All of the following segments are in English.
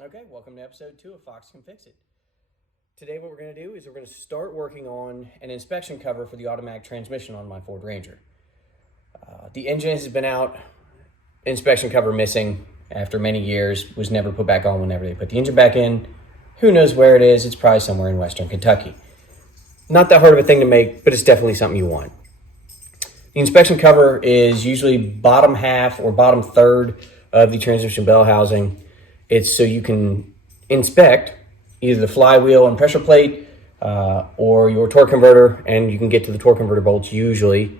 Okay, welcome to episode 2 of Fox Can Fix It. Today what we're going to do is we're going to start working on an inspection cover for the automatic transmission on my Ford Ranger. The engine has been out, inspection cover missing after many years, was never put back on whenever they put the engine back in. Who knows where it is? It's probably somewhere in western Kentucky. Not that hard of a thing to make, but it's definitely something you want. The inspection cover is usually bottom half or bottom third of the transmission bell housing. It's so you can inspect either the flywheel and pressure plate or your torque converter, and you can get to the torque converter bolts usually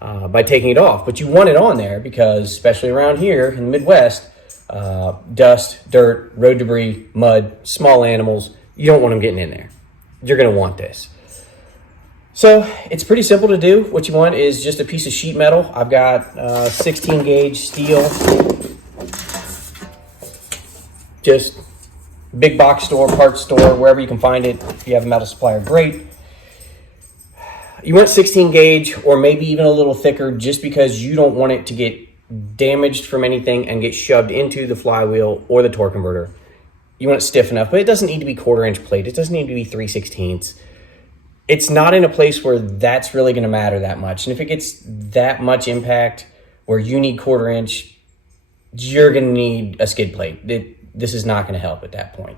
by taking it off. But you want it on there because, especially around here in the Midwest, dust, dirt, road debris, mud, small animals, you don't want them getting in there. You're going to want this. So it's pretty simple to do. What you want is just a piece of sheet metal. I've got 16 gauge steel. Just big box store, parts store, wherever you can find it. If you have a metal supplier, great. You want 16 gauge or maybe even a little thicker just because you don't want it to get damaged from anything and get shoved into the flywheel or the torque converter. You want it stiff enough, but it doesn't need to be 1/4 inch plate. It doesn't need to be 3/16. It's not in a place where that's really going to matter that much. And if it gets that much impact where you need 1/4 inch, you're going to need a skid plate. This is not going to help at that point.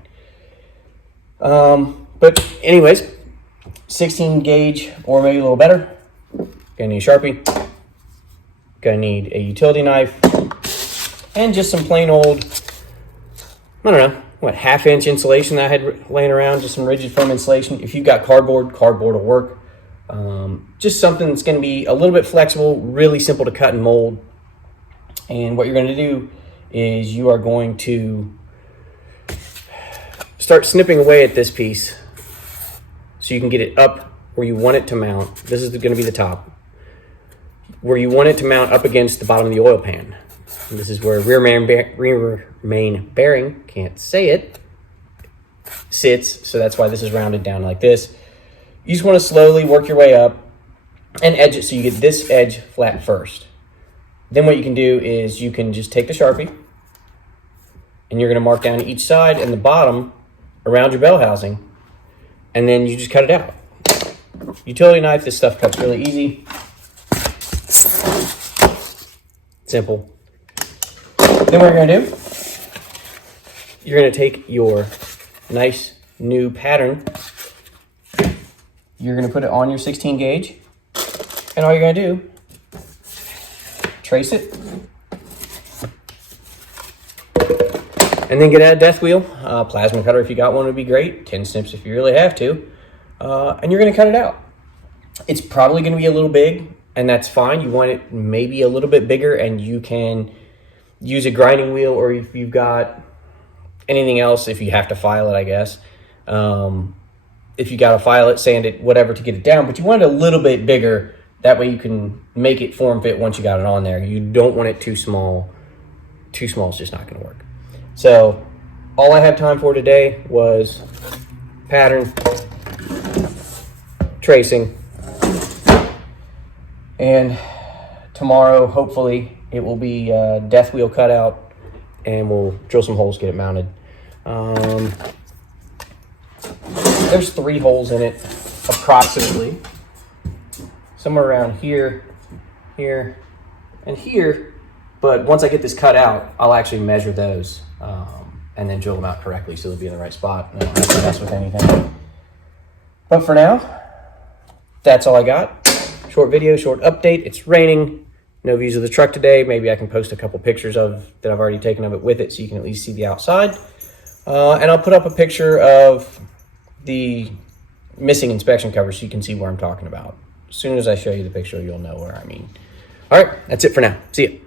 But anyways, 16 gauge or maybe a little better. Gonna need a Sharpie. Gonna need a utility knife. And just some plain old, I don't know, what, 1/2 inch insulation that I had laying around, just some rigid foam insulation. If you've got cardboard will work. Just something that's gonna be a little bit flexible, really simple to cut and mold. And what you're gonna do is you are going to start snipping away at this piece so you can get it up where you want it to mount. This is going to be the top. Where you want it to mount up against the bottom of the oil pan. And this is where rear main bearing, can't say it, sits. So that's why this is rounded down like this. You just want to slowly work your way up and edge it so you get this edge flat first. Then what you can do is you can just take the Sharpie and you're going to mark down each side and the bottom around your bell housing, and then you just cut it out. Utility knife, this stuff cuts really easy. Simple. Then what you're going to do, you're going to take your nice new pattern, you're going to put it on your 16 gauge, and all you're going to do, trace it, and then get out a death wheel. Plasma cutter if you got one would be great. 10 snips if you really have to. And you're going to cut it out. It's probably going to be a little big, and that's fine. You want it maybe a little bit bigger, and you can use a grinding wheel, or if you've got anything else, if you have to file it, I guess. If you got to file it, sand it, whatever to get it down. But you want it a little bit bigger. That way you can make it form fit once you got it on there. You don't want it too small. Too small is just not going to work. So all I have time for today was pattern, tracing, and tomorrow hopefully it will be death wheel cutout, and we'll drill some holes, get it mounted. There's 3 holes in it approximately, somewhere around here, here, and here. But once I get this cut out, I'll actually measure those and then drill them out correctly so they'll be in the right spot. I don't have to mess with anything. But for now, that's all I got. Short video, short update. It's raining. No views of the truck today. Maybe I can post a couple pictures of that I've already taken of it with it so you can at least see the outside. And I'll put up a picture of the missing inspection cover so you can see where I'm talking about. As soon as I show you the picture, you'll know where I mean. All right, that's it for now. See ya.